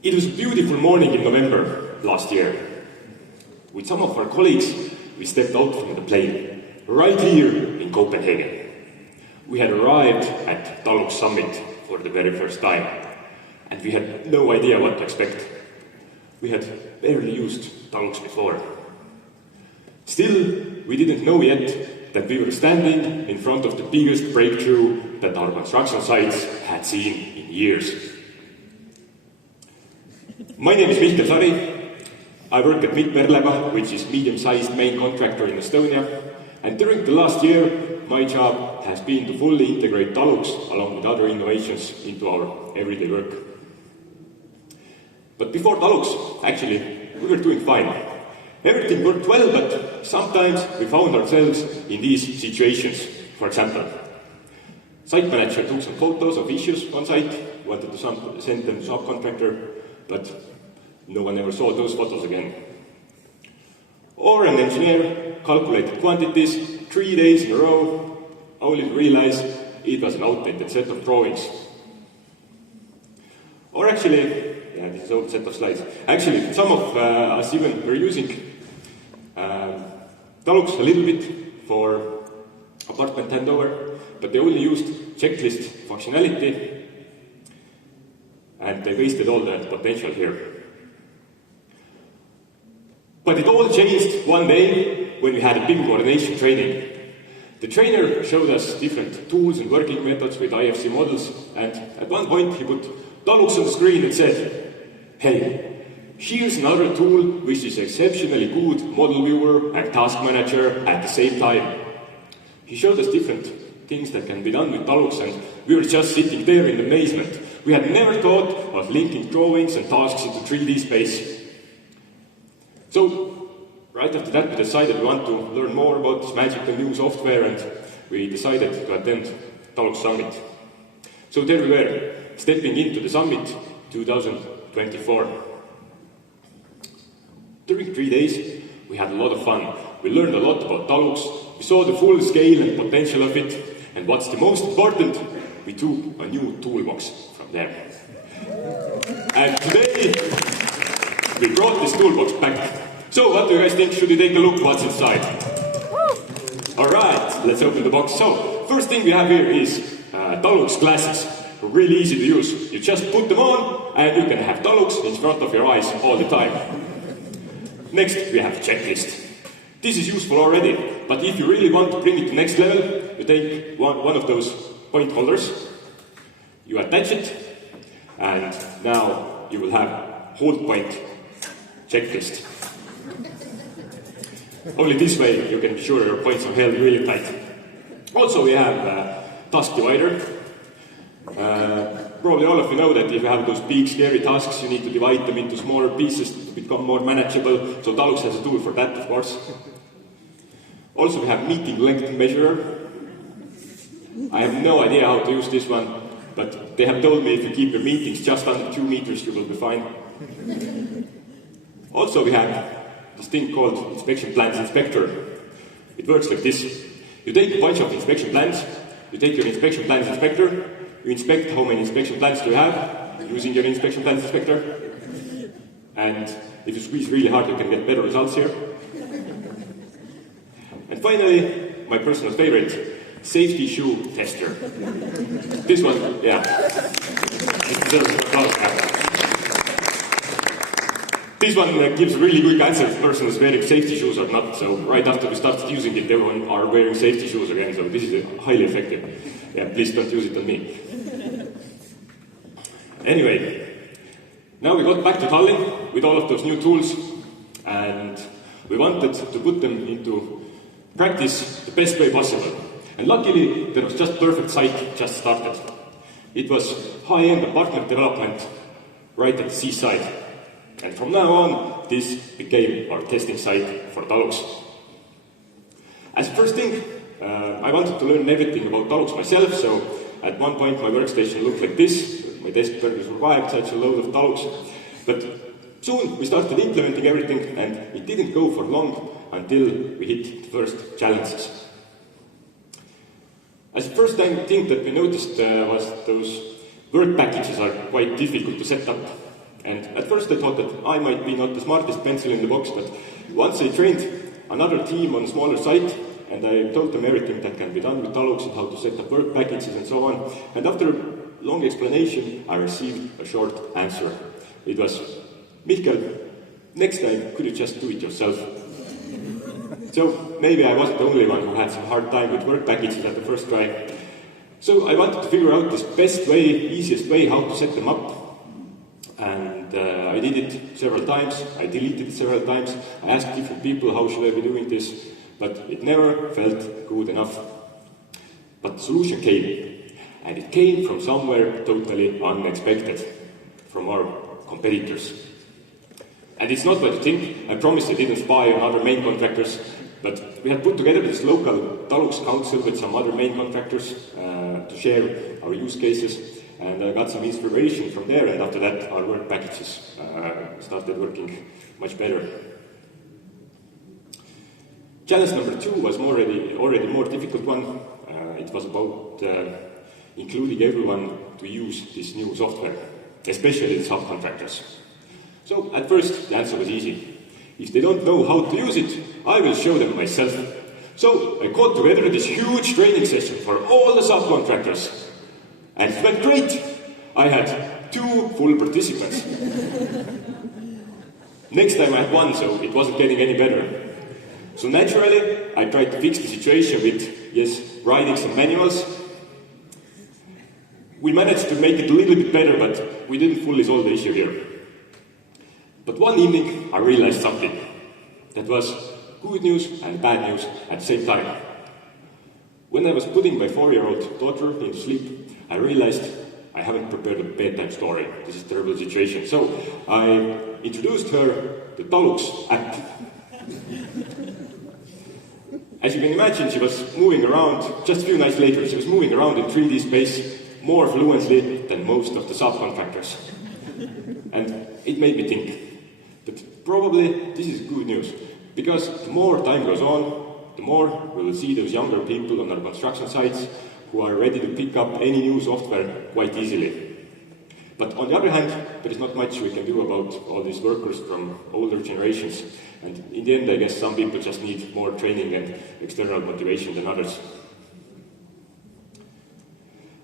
It was a beautiful morning in November last year. With some of our colleagues, we stepped out from the plane, right here in Copenhagen. We had arrived at Dalux Summit for the very first time, and we had no idea what to expect. We had barely used Dalux before. Still, we didn't know yet that we were standing in front of the biggest breakthrough that our construction sites had seen in years. My name is Mihkel Sari. I work at Mitt&Perlebach, which is medium-sized main contractor in Estonia. And during the last year, my job has been to fully integrate Dalux along with other innovations into our everyday work. But before Dalux, actually, we were doing fine. Everything worked well, but sometimes we found ourselves in these situations. For example, site manager took some photos of issues on site, wanted to send them to subcontractor, but no one ever saw those photos again. Or an engineer calculated quantities 3 days in a row, only to realize it was an outdated set of drawings. Or actually, this is an old set of slides. Actually, some of us even were using Dalux a little bit for apartment handover, but they only used checklist functionality, and they wasted all the potential here. But it all changed one day when we had a big coordination training. The trainer showed us different tools and working methods with IFC models, and at one point he put Dalux on the screen and said, "Hey, here's another tool which is exceptionally good model viewer and task manager at the same time." He showed us different things that can be done with Dalux, and we were just sitting there in amazement. We had never thought of linking drawings and tasks into 3D space. So, right after that, we decided we want to learn more about this magical new software, and we decided to attend Dalux Summit. So there we were, stepping into the Summit 2024. During 3 days, we had a lot of fun. We learned a lot about Dalux, we saw the full scale and potential of it, and what's the most important, we took a new toolbox from there. And today, we brought this toolbox back. So, what do you guys think? Should we take a look what's inside? Alright, let's open the box. So, first thing we have here is Dalux glasses. Really easy to use. You just put them on, and you can have Dalux in front of your eyes all the time. Next, we have checklist. This is useful already, but if you really want to bring it to the next level, you take one of those point holders, you attach it, and now you will have hold point checklist. Only this way you can be sure your points are held really tight. Also, we have task divider. Probably all of you know that if you have those big scary tasks, you need to divide them into smaller pieces to become more manageable. So Dalux has a tool for that, of course. Also, we have meeting length measurer. I have no idea how to use this one, but they have told me if you keep your meetings just under 2 meters, you will be fine. Also, we have this thing called Inspection Plans Inspector. It works like this. You take a bunch of inspection plans, you take your Inspection Plans Inspector, you inspect how many inspection plans do you have using your Inspection Plans Inspector, and if you squeeze really hard, you can get better results here. And finally, my personal favorite, safety shoe tester. This one, yeah. This one gives a really good answer if the person is wearing safety shoes or not. So right after we started using it, everyone are wearing safety shoes again. So this is highly effective. Yeah, please don't use it on me. Anyway, now we got back to Tallinn with all of those new tools, and we wanted to put them into practice the best way possible. And luckily, there was just perfect site just started. It was high-end apartment development right at the seaside. And from now on, this became our testing site for Dalux. As a first thing, I wanted to learn everything about Dalux myself, so at one point my workstation looked like this. My desk barely survived such a load of Dalux. But soon we started implementing everything, and it didn't go for long until we hit the first challenges. As the first thing that we noticed was those work packages are quite difficult to set up. And at first I thought that I might be not the smartest pencil in the box, but once I trained another team on a smaller site, and I told them everything that can be done with Dalux and how to set up work packages and so on. And after a long explanation, I received a short answer. It was, Mihkel, next time, could you just do it yourself? So maybe I wasn't the only one who had some hard time with work packages at the first try. So I wanted to figure out this best way, easiest way, how to set them up. And I did it several times. I deleted it several times. I asked different people, how should I be doing this? But it never felt good enough. But the solution came. And it came from somewhere totally unexpected. From our competitors. And it's not what you think. I promise I didn't spy on other main contractors. But we had put together this local Dalux council with some other main contractors to share our use cases. And I got some inspiration from there. And after that, our work packages started working much better. Challenge number 2 was already a more difficult one. It was about including everyone to use this new software, especially the subcontractors. So at first the answer was easy. If they don't know how to use it, I will show them myself. So I called together this huge training session for all the subcontractors. And it went great. I had 2 full participants. Next time I had 1, so it wasn't getting any better. So naturally, I tried to fix the situation with, yes, writing some manuals. We managed to make it a little bit better, but we didn't fully solve the issue here. But one evening, I realized something. That was good news and bad news at the same time. When I was putting my 4-year-old daughter into sleep, I realized I haven't prepared a bedtime story. This is a terrible situation. So I introduced her the Dalux app. As you can imagine, she was moving around, just a few nights later, she was moving around in 3D space more fluently than most of the subcontractors. And it made me think that probably this is good news, because the more time goes on, the more we will see those younger people on our construction sites who are ready to pick up any new software quite easily. But on the other hand, there is not much we can do about all these workers from older generations. And in the end, I guess some people just need more training and external motivation than others.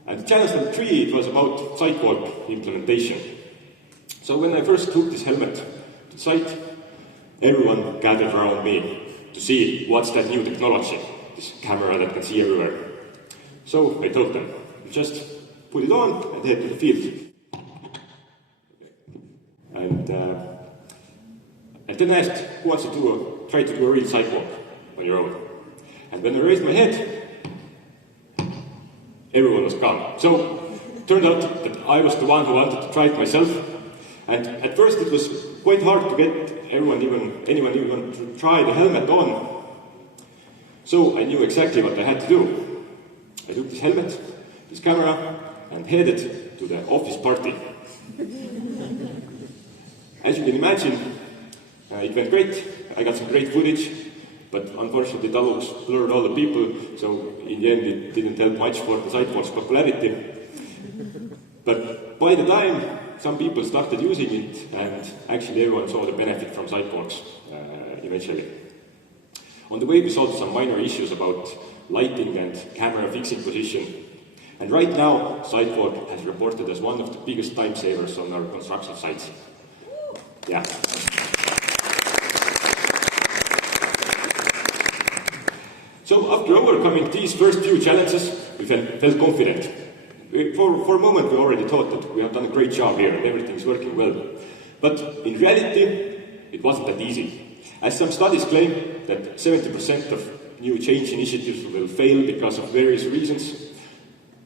And challenge number 3, it was about sidewalk implementation. So when I first took this helmet to site, everyone gathered around me to see what's that new technology, this camera that can see everywhere. So I told them, just put it on and head to the field. And then I asked, who wants to try to do a real sidewalk on your own? And when I raised my head, everyone was calm. So it turned out that I was the one who wanted to try it myself. And at first it was quite hard to get anyone even to try the helmet on. So I knew exactly what I had to do. I took this helmet, this camera, and headed to the office party. As you can imagine, it went great. I got some great footage, but unfortunately Dalux blurred all the people, so in the end it didn't help much for the sidewalk's popularity. But by the time some people started using it, and actually everyone saw the benefit from sidewalks eventually. On the way we solved some minor issues about lighting and camera fixing position. And right now, sidewalk has reported as one of the biggest time savers on our construction sites. Yeah. So after overcoming these first few challenges, we felt confident. For a moment we already thought that we have done a great job here and everything's working well. But in reality, it wasn't that easy. As some studies claim that 70% of new change initiatives will fail because of various reasons.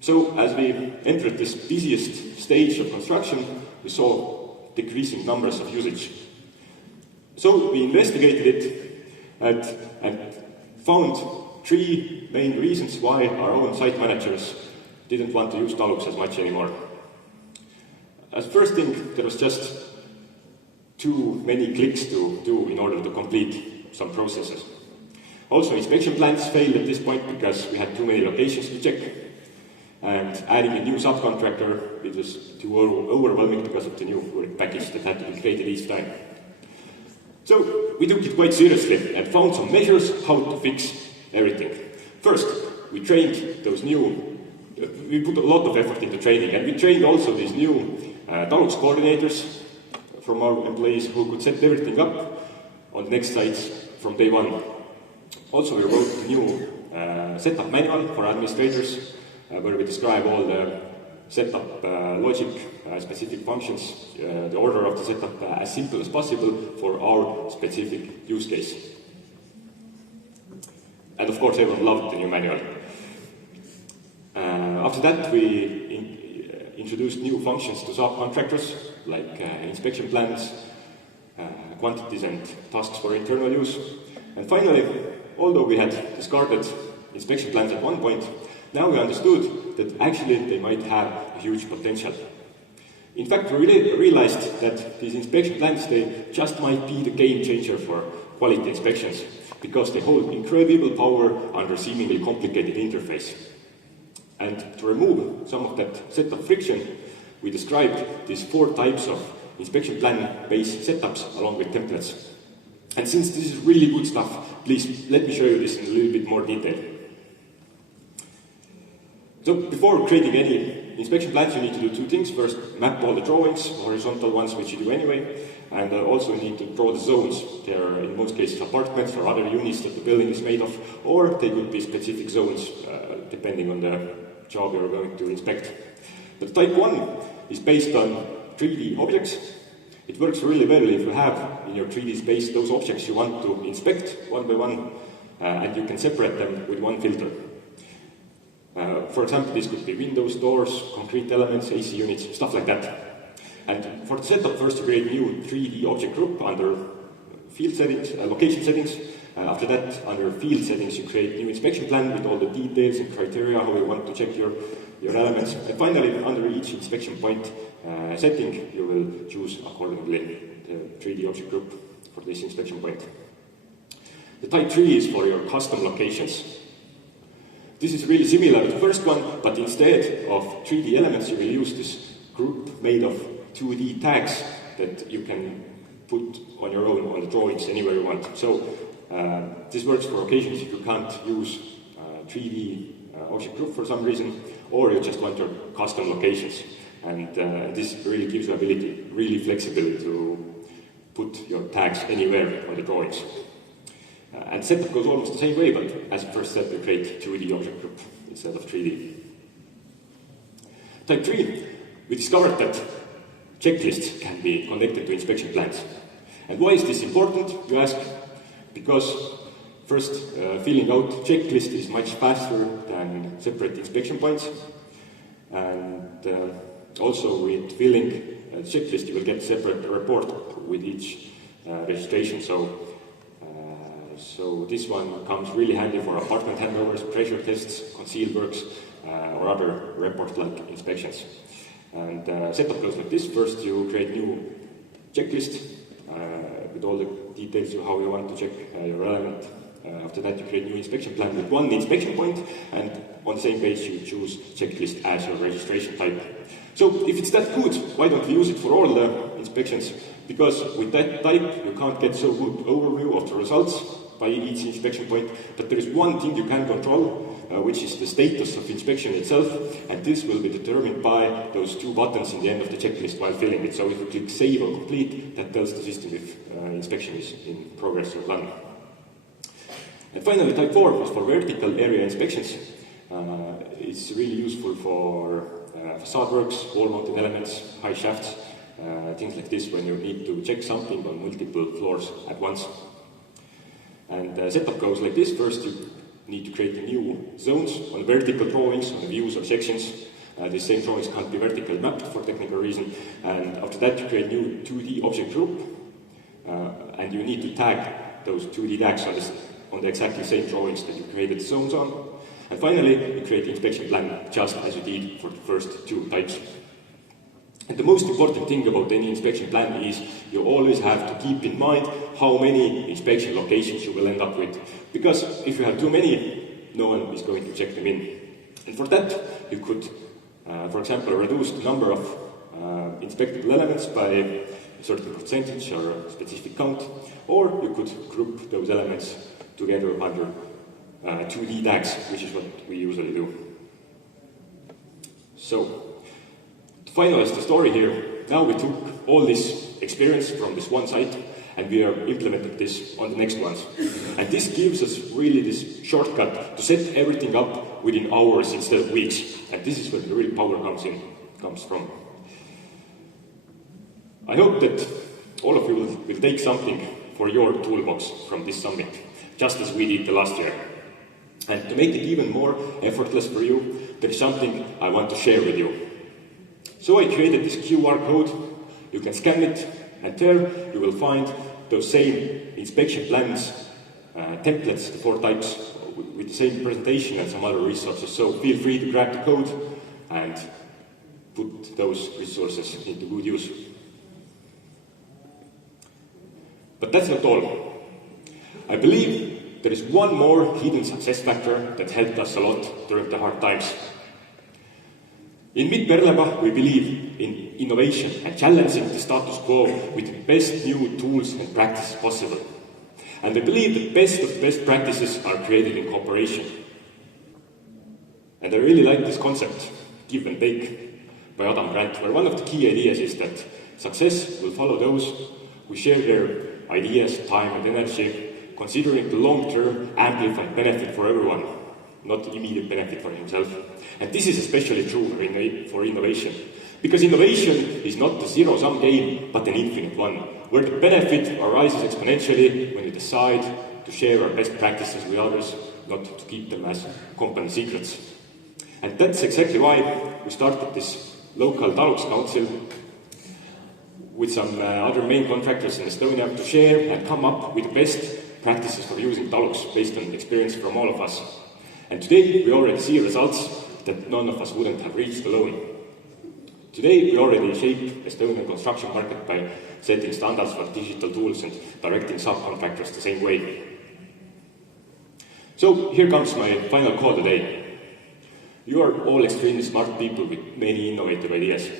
So as we entered this busiest stage of construction, we saw decreasing numbers of usage. So we investigated it and found 3 main reasons why our own site managers didn't want to use Dalux as much anymore. As first thing, there was just too many clicks to do in order to complete some processes. Also, inspection plans failed at this point because we had too many locations to check. and adding a new subcontractor, it was too overwhelming because of the new work package that had to be created each time. So we took it quite seriously and found some measures how to fix everything. First, we trained those new, we put a lot of effort into training, and we trained also these new Dalux coordinators from our employees who could set everything up on the next sites from day one. Also, we wrote a new setup manual for administrators, where we describe all the setup logic, specific functions, the order of the setup as simple as possible for our specific use case. And of course, everyone loved the new manual. After that, we introduced new functions to subcontractors, like inspection plans, quantities and tasks for internal use. And finally, although we had discarded inspection plans at one point, now we understood that actually they might have a huge potential. In fact, we realized that these inspection plans, they just might be the game changer for quality inspections, because they hold incredible power under a seemingly complicated interface. And to remove some of that setup friction, we described these 4 types of inspection plan-based setups along with templates. And since this is really good stuff, please let me show you this in a little bit more detail. So before creating any inspection plans, you need to do 2 things. First, map all the drawings, horizontal ones, which you do anyway, and also you need to draw the zones. They are, in most cases, apartments or other units that the building is made of, or they could be specific zones, depending on the job you're going to inspect. But type 1 is based on 3D objects. It works really well if you have in your 3D space those objects you want to inspect one by one, and you can separate them with one filter. For example, this could be windows, doors, concrete elements, AC units, stuff like that. And for the setup, first you create a new 3D object group under field settings, location settings. After that, under field settings, you create a new inspection plan with all the details and criteria, how you want to check your elements. And finally, under each inspection point setting, you will choose accordingly the 3D object group for this inspection point. The type 3 is for your custom locations. This is really similar to the first one, but instead of 3D elements, you will use this group made of 2D tags that you can put on your own on the drawings anywhere you want. So this works for occasions if you can't use 3D object group for some reason, or you just want your custom locations. And this really gives you ability, really flexible to put your tags anywhere on the drawings. And setup goes almost the same way, but as a first step, we create 2D object group instead of 3D. Type 3, we discovered that checklists can be connected to inspection plans. And why is this important, you ask? Because first, filling out checklist is much faster than separate inspection points. And also with filling a checklist, you will get a separate report with each registration. So this one comes really handy for apartment handovers, pressure tests, concealed works, or other report-like inspections. And setup goes like this. First, you create new checklist with all the details of how you want to check your element. After that, you create a new inspection plan with one inspection point, and on the same page, you choose checklist as your registration type. So if it's that good, why don't we use it for all the inspections? Because with that type, you can't get so good overview of the results by each inspection point, but there is one thing you can control, which is the status of inspection itself, and this will be determined by those 2 buttons in the end of the checklist while filling it. So if you click Save or Complete, that tells the system if inspection is in progress or done. And finally, type 4 is for vertical area inspections. It's really useful for facade works, wall-mounted elements, high shafts, things like this when you need to check something on multiple floors at once. And setup goes like this. First, you need to create new zones on vertical drawings, on the views or sections. The same drawings can't be vertical mapped for technical reason. And after that, you create new 2D object group. And you need to tag those 2D tags on the exactly same drawings that you created zones on. And finally, you create the inspection plan just as you did for the first 2 types. And the most important thing about any inspection plan is you always have to keep in mind how many inspection locations you will end up with. Because if you have too many, no one is going to check them in. And for that, you could, for example, reduce the number of inspectable elements by a certain percentage or a specific count, or you could group those elements together under 2D tags, which is what we usually do. So, to finalize the story here, now we took all this experience from this one site and we are implementing this on the next ones. And this gives us really this shortcut to set everything up within hours instead of weeks. And this is where the real power comes from. I hope that all of you will take something for your toolbox from this summit, just as we did the last year. And to make it even more effortless for you, there is something I want to share with you. So I created this QR code. You can scan it, and there you will find those same inspection plans, templates, the 4 types, with the same presentation and some other resources. So feel free to grab the code and put those resources into good use. But that's not all. I believe there is one more hidden success factor that helped us a lot during the hard times. In Mitt&Perlebach, we believe in innovation and challenging the status quo with the best new tools and practices possible. And I believe the best of best practices are created in cooperation. And I really like this concept, give and take, by Adam Grant, where one of the key ideas is that success will follow those who share their ideas, time and energy, considering the long-term amplified benefit for everyone, not immediate benefit for himself. And this is especially true for innovation, because innovation is not a zero-sum game, but an infinite one, where the benefit arises exponentially when we decide to share our best practices with others, not to keep them as company secrets. And that's exactly why we started this local Dalux Council with some other main contractors in Estonia to share and come up with the best practices for using Dalux based on experience from all of us. And today we already see results that none of us wouldn't have reached alone. Today we already shape Estonian construction market by setting standards for digital tools and directing subcontractors the same way. So here comes my final call today. You are all extremely smart people with many innovative ideas.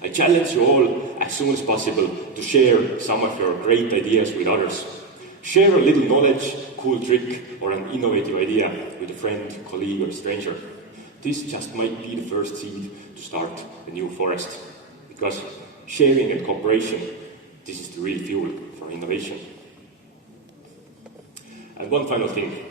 I challenge you all as soon as possible to share some of your great ideas with others. Share a little knowledge, cool trick, or an innovative idea with a friend, colleague, or stranger. This just might be the first seed to start a new forest. Because sharing and cooperation, this is the real fuel for innovation. And one final thing.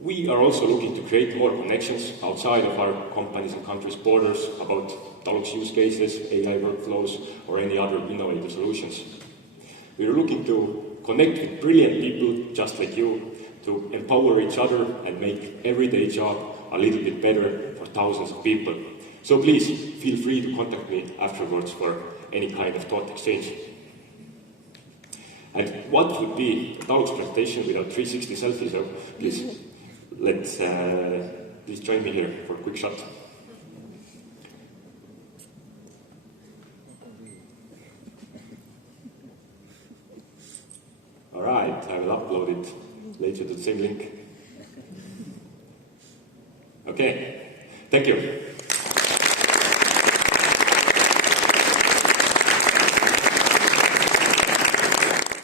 We are also looking to create more connections outside of our companies and countries' borders about Dalux use cases, AI workflows, or any other innovative solutions. We are looking to connect with brilliant people just like you, to empower each other and make everyday job a little bit better for thousands of people. So please, feel free to contact me afterwards for any kind of thought exchange. And what would be a Dalux presentation without 360 selfies? So please, please join me here for a quick shot. All right, I will upload it later to the same link. Okay, thank you.